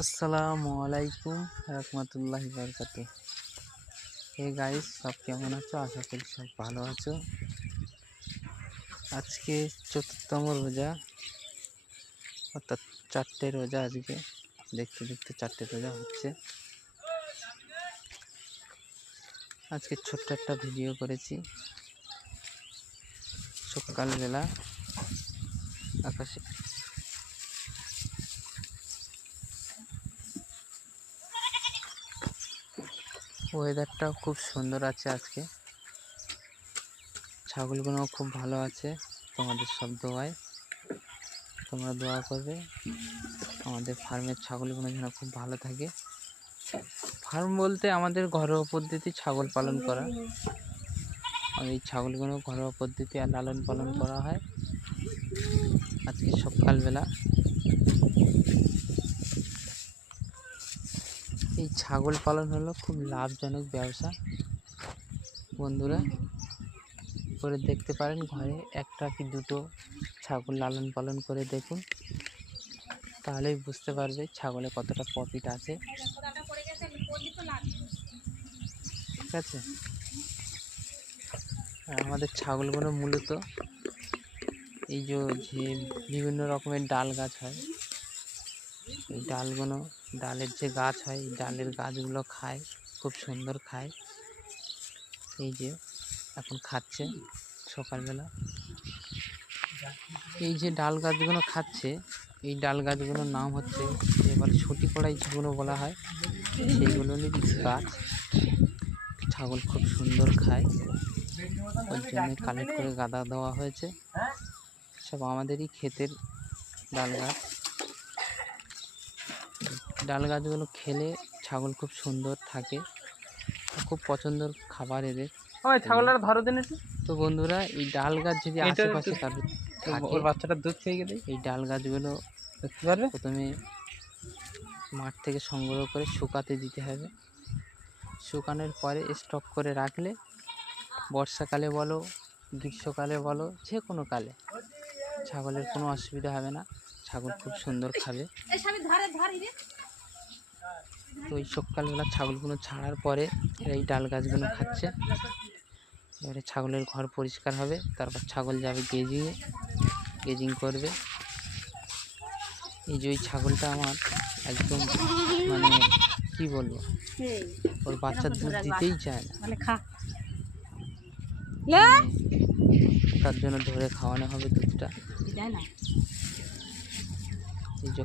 আসসালামু আলাইকুম রহমতুল্লাহি বারকাতুহু। হে গাইস, সব কেমন আছো? আশা করি সব ভালো আছো। আজকে চতুর্থতম রোজা, অর্থাৎ 4টে রোজা। আজকে দেখতে দেখতে 4টে রোজা হচ্ছে। আজকে ছোট্ট একটা ভিডিও করেছি। সকালবেলা আকাশে ওয়েদারটাও খুব সুন্দর আছে আজকে। ছাগলগুলো খুব ভালো আছে। তোমাদের সব দোয়ায় তোমরা দোয়া করবে আমাদের ফার্মের ছাগলগুলো যেন খুব ভালো থাকে। ফার্ম বলতে আমাদের ঘরোয়া পদ্ধতি ছাগল পালন করা। আর এই ছাগলগুলো ঘরোয়া পদ্ধতি আর লালন পালন করা হয়। আজকে সকালবেলা এই ছাগল পালন হলো খুব লাভজনক ব্যবসা। বন্ধুরা করে দেখতে পারেন, ঘরে একটা কি দুটো ছাগল লালন পালন করে দেখুন, তাহলেই বুঝতে পারবে ছাগলে কতটা প্রফিট আছে। ঠিক আছে। আর আমাদের ছাগলগুলো মূলত এই যে বিভিন্ন রকমের ডাল গাছ হয়, এই ডালের যে গাছ হয়, এই ডালের গাছগুলো খায়, খুব সুন্দর খায়। এই যে এখন খাচ্ছে সকালবেলা। এই যে ডাল গাছগুলো খাচ্ছে, এই ডাল গাছগুলোর নাম হচ্ছে এবার ছুটি কড়াই যেগুলো বলা হয়, সেইগুলোরই গাছ। ছাগল খুব সুন্দর খায়, ওর জন্য কালেক্ট করে গাদা দেওয়া হয়েছে। সব আমাদেরই ক্ষেতের ডাল গাছ। ডাল গাছগুলো খেলে ছাগল খুব সুন্দর থাকে, খুব পছন্দের খাবার এদের। ছাগলটা ধরো দিন একটু। তো বন্ধুরা, এই ডাল গাছ যদি আশেপাশে কারোর থাকে, বাচ্চাটা দুধ খেয়ে গেলে এই ডাল গাছগুলো দেখতে পারবে। প্রথমে মাঠ থেকে সংগ্রহ করে শুকাতে দিতে হবে। শুকানোর পরে স্টক করে রাখলে বর্ষাকালে বলো, গ্রীষ্মকালে বলো, যে কোনো কালে ছাগলের কোনো অসুবিধা হবে না। ছাগল খুব সুন্দর খাবে। তো এই সকালবেলা ছাগলগুলো ছাড়ার পরে এই ডাল গাছগুলো খাচ্ছে। এবারে ছাগলের ঘর পরিষ্কার হবে, তারপর ছাগল যাবে গেজিং করবে। এই যে ওই ছাগলটা আমার একদম মানে কি বলবো, ওর বাচ্চা দুধ দিতেই চায় না। তার জন্য ধরে খাওয়ানো হবে দুধটা। এই যে